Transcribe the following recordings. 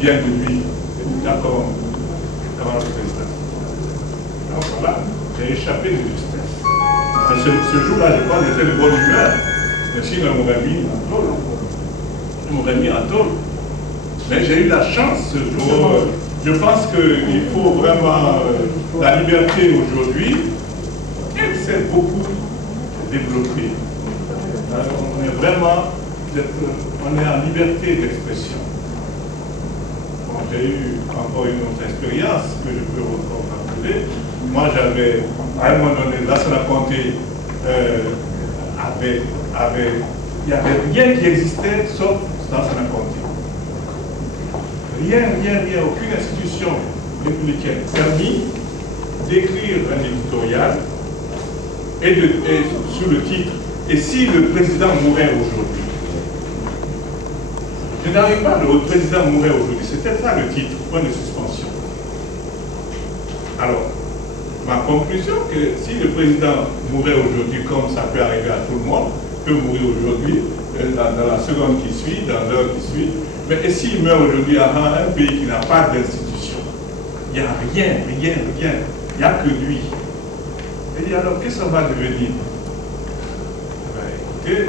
bien de lui, d'accord, avant le président. Donc voilà, j'ai échappé de justesse. Ce jour-là, je pense que j'étais de bonne humeur. Mais sinon, on m'aurait mis en tôle. On m'aurait mis en tôle. Mais j'ai eu la chance ce jour. Je pense qu'il faut vraiment la liberté aujourd'hui. Elle s'est beaucoup développée. On est vraiment, on est en liberté d'expression. Bon, j'ai eu encore une autre expérience que je peux encore rappeler. Moi, j'avais, à un moment donné, Lassana Conté il n'y avait rien qui existait sauf Lassana Conté. Rien, aucune institution républicaine permis d'écrire un éditorial et sous le titre « Et si le président mourait aujourd'hui ?» Je n'arrive pas, le président mourait aujourd'hui. C'était ça le titre, point de suspension. Alors, ma conclusion, que si le président mourait aujourd'hui, comme ça peut arriver à tout le monde, peut mourir aujourd'hui, dans la seconde qui suit, dans l'heure qui suit, mais et s'il meurt aujourd'hui dans un pays qui n'a pas d'institution, il n'y a rien, il n'y a que lui. Et alors, qu'est-ce qu'on va devenir? Écoutez,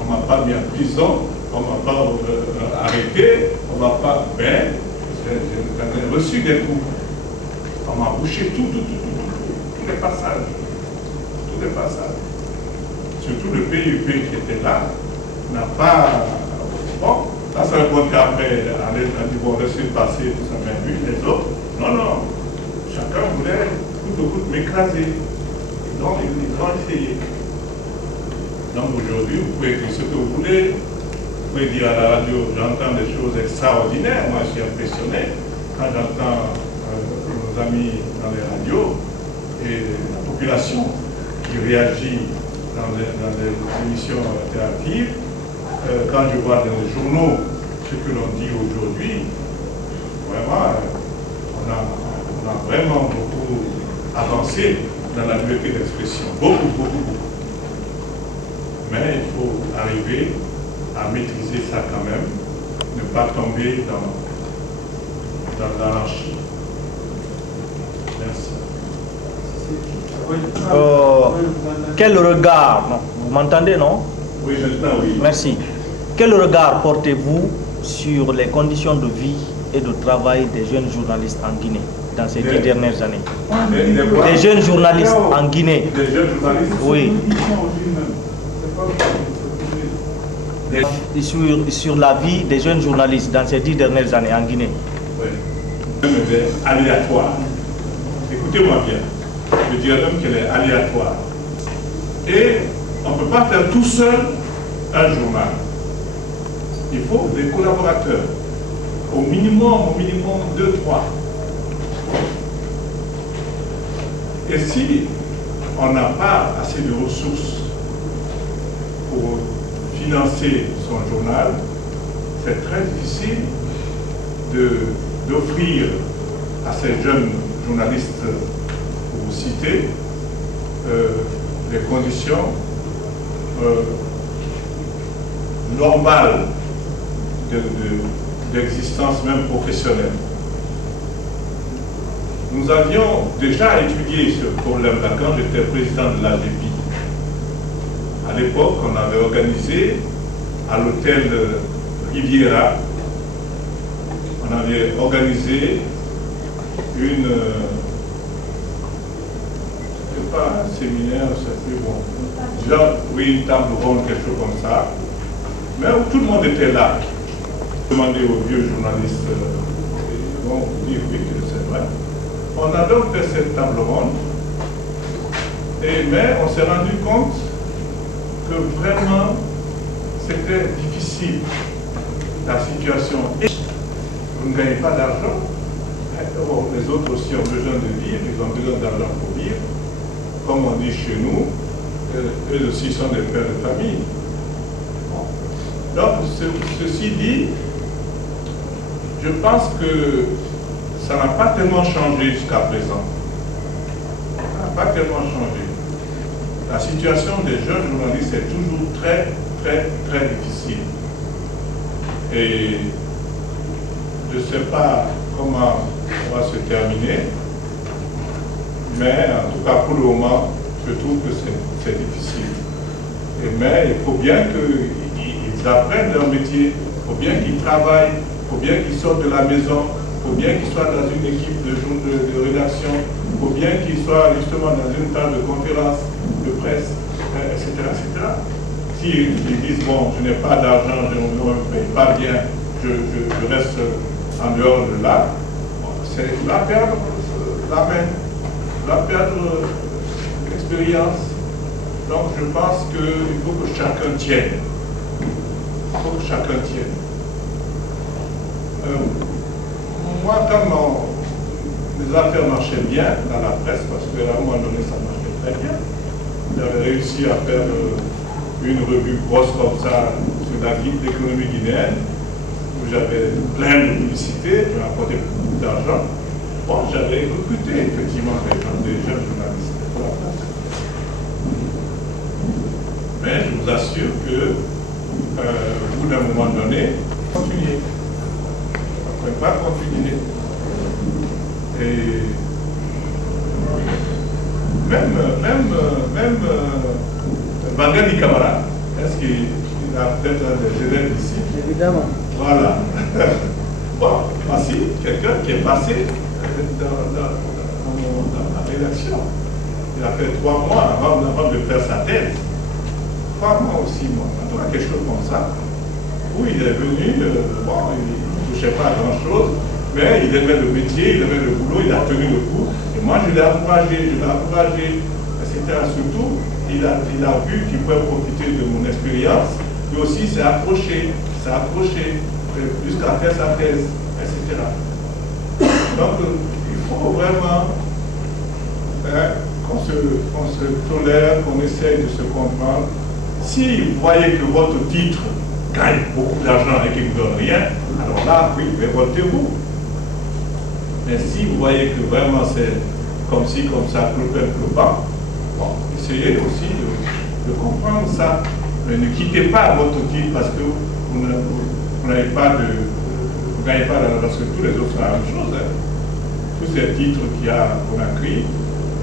on ne m'a pas mis en prison, on ne m'a pas arrêté, on ne m'a pas... Mais j'ai reçu des coups. On m'a bouché tous les passages. Tous les passages. Surtout le PUP qui était là n'a pas... Bon, là, ça raconte qu'après, on a dit, bon, laissez passer, tout ça, mais lui, les autres, non. Chacun voulait, tout m'écraser. Donc, ils ont essayé. Donc, aujourd'hui, vous pouvez dire ce que vous voulez. Vous pouvez dire à la radio, j'entends des choses extraordinaires. Moi, je suis impressionné quand j'entends nos amis dans les radios et la population qui réagit dans les émissions alternatives. Quand je vois dans les journaux ce que l'on dit aujourd'hui, vraiment, on a vraiment beaucoup avancé dans la liberté d'expression. Beaucoup. Mais il faut arriver à maîtriser ça quand même, ne pas tomber dans l'anarchie. Merci. Quel regard, non, vous m'entendez, non? Oui, j'entends, oui. Merci. Quel regard portez-vous sur les conditions de vie et de travail des jeunes journalistes en Guinée dans ces 10 dernières années? Des jeunes journalistes en Guinée. Des jeunes journalistes? Oui. Sur la vie des jeunes journalistes dans ces 10 dernières années en Guinée. Oui. Elle est aléatoire. Écoutez-moi bien. Je dirais même qu'elle est aléatoire. Et on ne peut pas faire tout seul un journal. Il faut des collaborateurs. Au minimum 2, 3. Et si on n'a pas assez de ressources pour financer son journal, c'est très difficile d'offrir à ces jeunes journalistes, pour vous citer, les conditions normales d'existence même professionnelle. Nous avions déjà étudié ce problème-là quand j'étais président de l'AGEPI. À l'époque, on avait organisé à l'hôtel Riviera, on avait organisé une, c'est pas un séminaire, c'est plus bon, genre, oui, une table ronde, quelque chose comme ça, mais où tout le monde était là. Demandez aux vieux journalistes, ils vont vous dire oui que c'est vrai. On a donc fait cette table ronde, mais on s'est rendu compte que vraiment c'était difficile la situation. Et vous ne gagnez pas d'argent. Bon, les autres aussi ont besoin de vivre, ils ont besoin d'argent pour vivre. Comme on dit chez nous, eux aussi sont des pères de famille. Bon. Donc, ceci dit, je pense que ça n'a pas tellement changé jusqu'à présent. Ça n'a pas tellement changé. La situation des jeunes journalistes est toujours très difficile. Et Je ne sais pas comment ça va se terminer, mais en tout cas pour le moment, je trouve que c'est difficile. Mais il faut bien qu'ils apprennent leur métier, il faut bien qu'ils travaillent, il faut bien qu'ils sortent de la maison, il faut bien qu'ils soient dans une équipe de rédaction, il faut bien qu'ils soient justement dans une table de conférence, de presse, etc. etc. S'ils disent, bon, je n'ai pas d'argent, je ne me paye pas bien, je reste en dehors de là, il va perdre la main, il va perdre l'expérience. Donc je pense qu'il faut que chacun tienne. Il faut que chacun tienne. Moi, comme mes affaires marchaient bien dans la presse, parce qu'à un moment donné, ça marchait très bien, j'avais réussi à faire une revue grosse comme ça sur la vie de l'économie guinéenne, où j'avais plein de publicités, qui m'apportaient beaucoup d'argent. Bon, j'avais recruté effectivement des jeunes journalistes pour la presse. Mais je vous assure que, au bout d'un moment donné, continuer. On ne peut pas continuer. Et même Bangali Camara, est-ce qu'il a peut-être des élèves ici? Évidemment. Voilà. Bon, voici quelqu'un qui est passé dans la rédaction. Il a fait 3 mois avant de faire sa thèse. 3 mois ou 6 mois, en tout cas quelque chose comme ça, où il est venu, bon, il ne touchait pas à grand chose, mais il aimait le métier, il aimait le boulot, il a tenu le coup, et moi je l'ai encouragé, etc. Surtout, il a vu qu'il pouvait profiter de mon expérience, et aussi s'est accroché, jusqu'à faire sa thèse, etc. Donc, il faut vraiment qu'on se tolère, qu'on essaye de se comprendre. Si vous voyez que votre titre gagne beaucoup d'argent et qu'il ne vous donne rien, alors là, oui, révoltez-vous. Mais si vous voyez que vraiment c'est comme ci, comme ça, clopin, bon, essayez aussi de comprendre ça. Mais ne quittez pas votre titre parce que vous n'avez pas vous gagnez pas d'argent, parce que tous les autres sont la même chose. Hein. Tous ces titres qu'on a créés,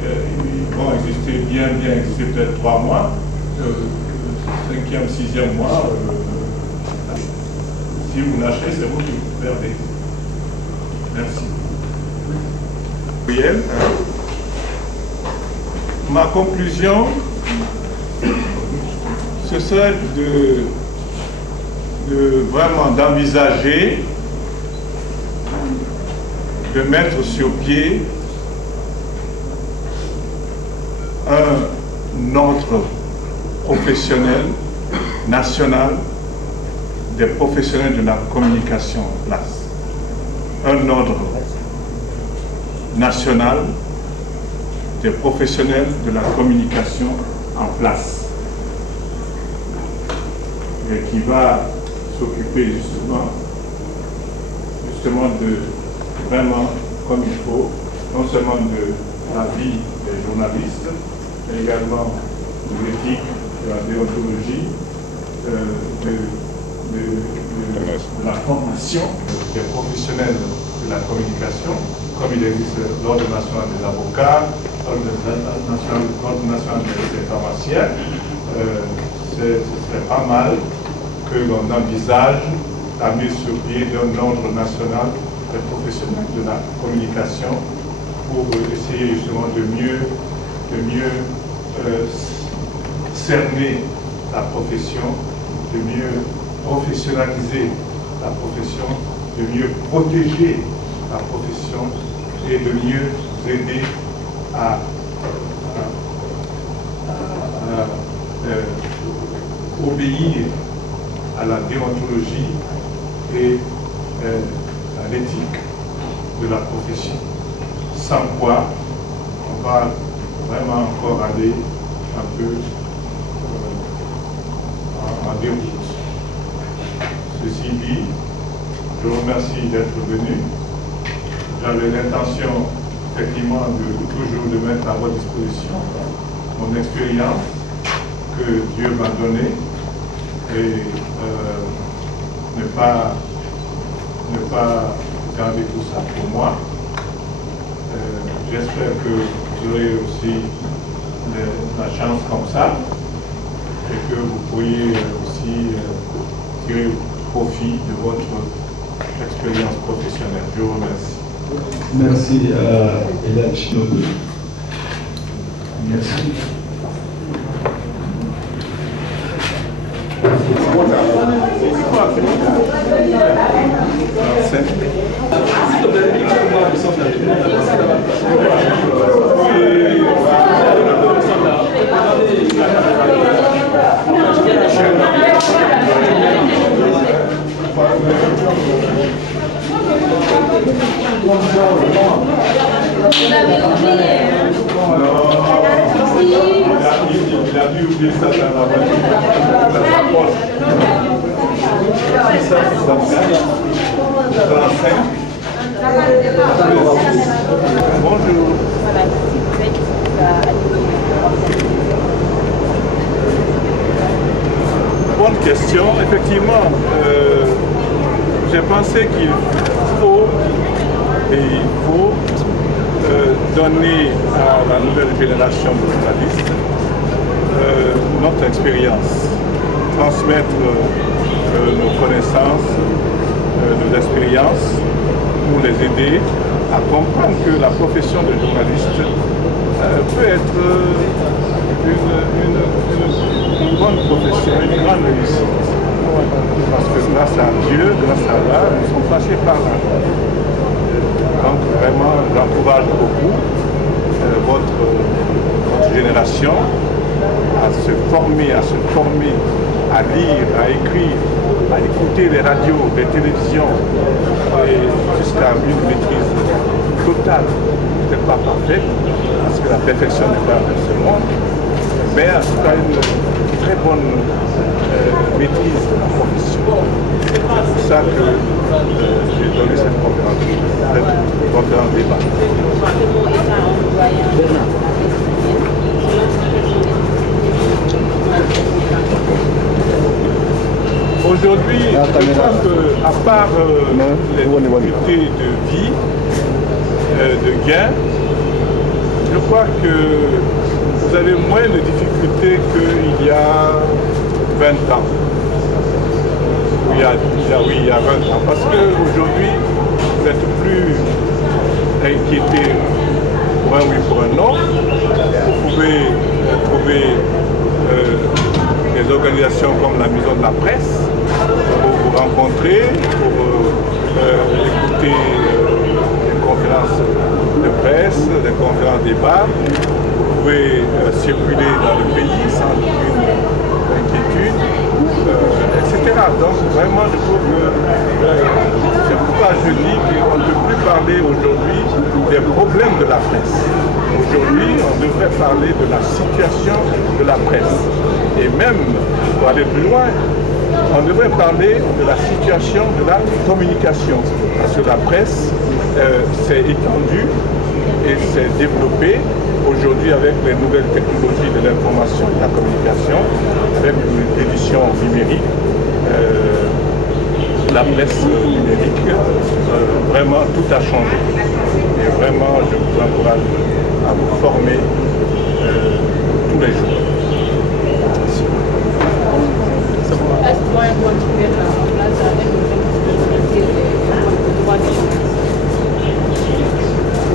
ils vont exister exister peut-être 3 mois. 5e, 6e mois, si vous lâchez, c'est vous qui vous perdez. Merci. Ma conclusion, ce serait vraiment d'envisager de mettre sur pied un ordre professionnel, national, des professionnels de la communication en place. Un ordre national des professionnels de la communication en place. Et qui va s'occuper justement de vraiment comme il faut, non seulement de la vie des journalistes, mais également de l'éthique, de la déontologie, de la formation des professionnels de la communication, comme il existe l'Ordre national des avocats, l'Ordre national des pharmaciens. Ce serait pas mal que l'on envisage la mise sur pied d'un ordre national des professionnels de la communication pour essayer justement de mieux cerner la profession, de mieux professionnaliser la profession, de mieux protéger la profession et de mieux aider à obéir à la déontologie et à l'éthique de la profession. Sans quoi, on va vraiment encore aller un peu en déroute. Ceci dit, je vous remercie d'être venu. J'avais l'intention, effectivement, toujours de mettre à votre disposition mon expérience que Dieu m'a donnée et ne pas gardez tout ça pour moi. J'espère que vous aurez aussi la chance comme ça et que vous pourriez aussi tirer profit de votre expérience professionnelle. Je vous remercie. Merci à Elad Shinobu. Merci. Vous avez oublié, hein? Il a dû oublier ça dans la poche. Bonjour. Bonne question. Effectivement, j'ai pensé qu'il faut donner à la nouvelle génération de journalistes notre expérience, transmettre nos connaissances, nos expériences pour les aider à comprendre que la profession de journaliste peut être une bonne profession, une grande réussite. Parce que grâce à Dieu, grâce à Allah, nous sommes passés par là. Donc vraiment, j'encourage beaucoup votre génération à se former, à lire, à écrire, à écouter les radios, les télévisions, et jusqu'à une maîtrise totale. Peut-être pas parfaite, parce que la perfection n'est pas dans ce monde, mais en tout cas une très bonne maîtrise de la profession. C'est pour ça que j'ai donné cette conférence débat. Aujourd'hui, je crois qu'à part les difficultés de vie, de gain, je crois que vous avez moins de difficultés qu'il y a 20 ans. Il y a 20 ans. Parce qu'aujourd'hui, vous n'êtes plus inquiété pour un oui, pour un non. Vous pouvez trouver des organisations comme la Maison de la Presse pour vous rencontrer, pour écouter des conférences de presse, des conférences débats. Vous pouvez circuler dans le pays sans aucune inquiétude, etc. Donc vraiment, je trouve que c'est pourquoi je dis qu'on ne peut plus parler aujourd'hui des problèmes de la presse. Aujourd'hui, on devrait parler de la situation de la presse. Et même, pour aller plus loin, on devrait parler de la situation de la communication. Parce que la presse s'est étendue et s'est développée aujourd'hui avec les nouvelles technologies de l'information et de la communication, avec l'édition numérique, la presse numérique, vraiment tout a changé. Et vraiment, je vous encourage à vous former tous les jours.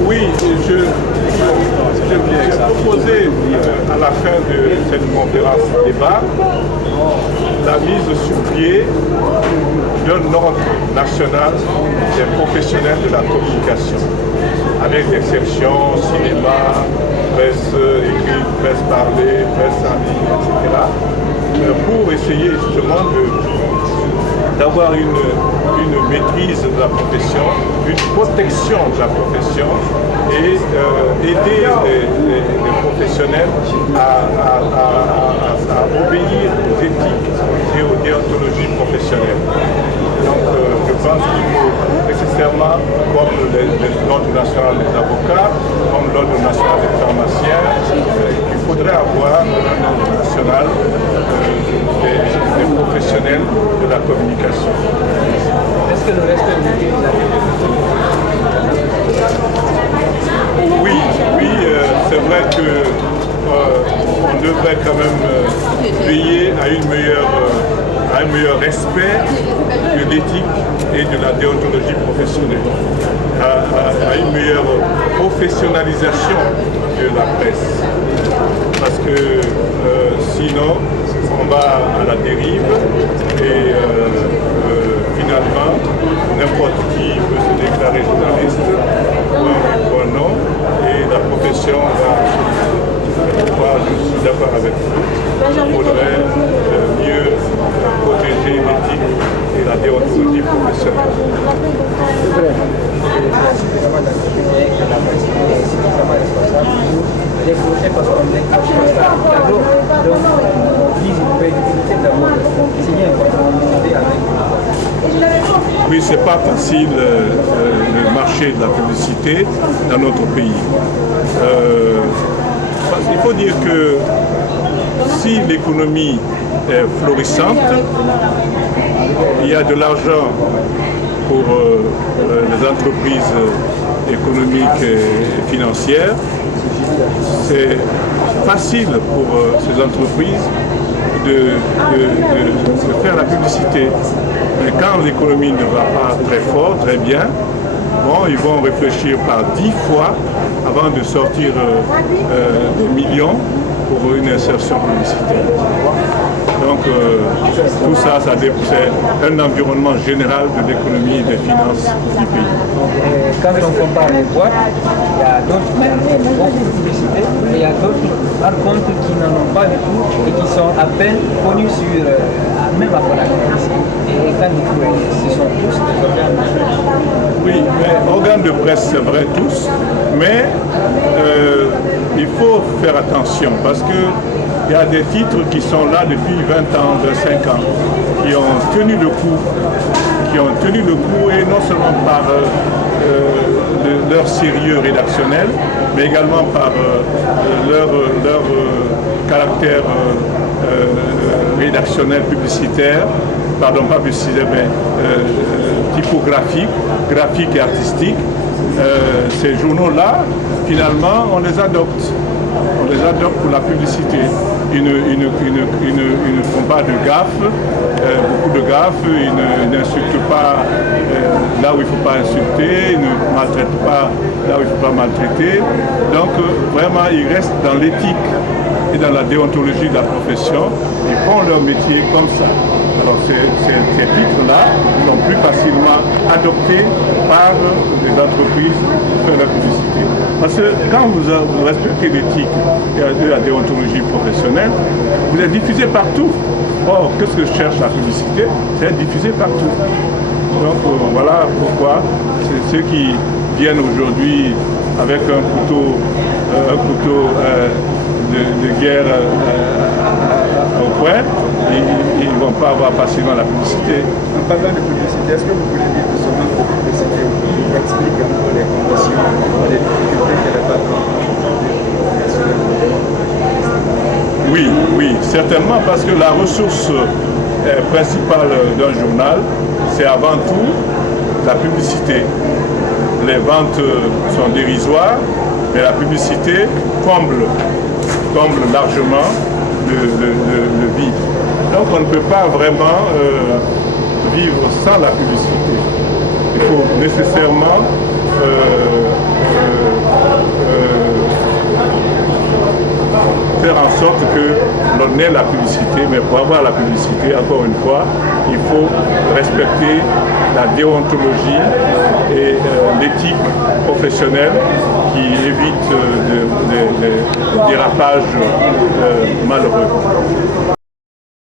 Oui, je vais proposer à la fin de cette conférence débat la mise sur pied d'un ordre national des professionnels de la communication, avec des sections cinéma, presse écrite, presse parlée, presse en ligne, etc., pour essayer justement d'avoir une maîtrise de la profession, une protection de la profession et aider les professionnels à obéir aux éthiques et aux déontologies professionnelles. Donc je pense qu'il faut nécessairement, comme l'Ordre national des avocats, comme l'Ordre national des pharmaciens, il faudrait avoir un ordre national des professionnels de la communication. Est-ce que le reste est C'est vrai que on devrait quand même veiller à un meilleur respect de l'éthique et de la déontologie professionnelle, à une meilleure professionnalisation de la presse. Parce que sinon, on va à la dérive et finalement, n'importe qui peut se déclarer journaliste ou un non, et la profession va. Je suis d'accord avec vous. Il faudrait mieux protéger l'éthique et la déontologie professionnelle. Oui, c'est pas facile le marché de la publicité dans notre pays. Il faut dire que si l'économie est florissante, il y a de l'argent pour les entreprises économiques et financières. C'est facile pour ces entreprises de faire la publicité. Mais quand l'économie ne va pas très fort, très bien, bon, ils vont réfléchir par 10 fois avant de sortir des millions pour une insertion publicitaire. Donc tout ça, c'est un environnement général de l'économie et des finances du pays. Quand on compare les boîtes, il y a d'autres qui ont beaucoup de publicité, et il y a d'autres par contre qui n'en ont pas du tout et qui sont à peine connus sur même après la crise. Et quand ce sont tous des organes de presse. Oui, mais organes de presse, c'est vrai tous, mais il faut faire attention parce que il y a des titres qui sont là depuis 20 ans, 25 ans, qui ont tenu le coup, et non seulement par leur sérieux rédactionnel, mais également par leur caractère rédactionnel publicitaire, pardon, pas publicitaire, mais typographique, graphique et artistique. Ces journaux-là, finalement, on les adopte. On les adopte pour la publicité. Ils ne font pas de gaffes, beaucoup de gaffes, ils n'insultent pas là où il ne faut pas insulter, ils ne maltraitent pas là où il ne faut pas maltraiter. Donc vraiment, ils restent dans l'éthique et dans la déontologie de la profession. Ils font leur métier comme ça. Alors ces titres-là sont plus facilement adoptés par les entreprises pour faire la publicité. Parce que quand vous respectez l'éthique et la déontologie professionnelle, vous êtes diffusé partout. Or, qu'est-ce que cherche la publicité? C'est être diffusé partout. Donc voilà pourquoi ceux qui viennent aujourd'hui avec un couteau de guerre au poing, ils ne vont pas avoir facilement la publicité. En parlant de publicité, est-ce que vous pouvez dire que ce manque de publicité explique un peu les conditions, les difficultés que les patrons ont? Oui, certainement, parce que la ressource principale d'un journal, c'est avant tout la publicité. Les ventes sont dérisoires, mais la publicité comble largement le vide. Donc on ne peut pas vraiment vivre sans la publicité. Il faut nécessairement faire en sorte que l'on ait la publicité, mais pour avoir la publicité, encore une fois, il faut respecter la déontologie et l'éthique professionnelle qui évite des dérapages malheureux.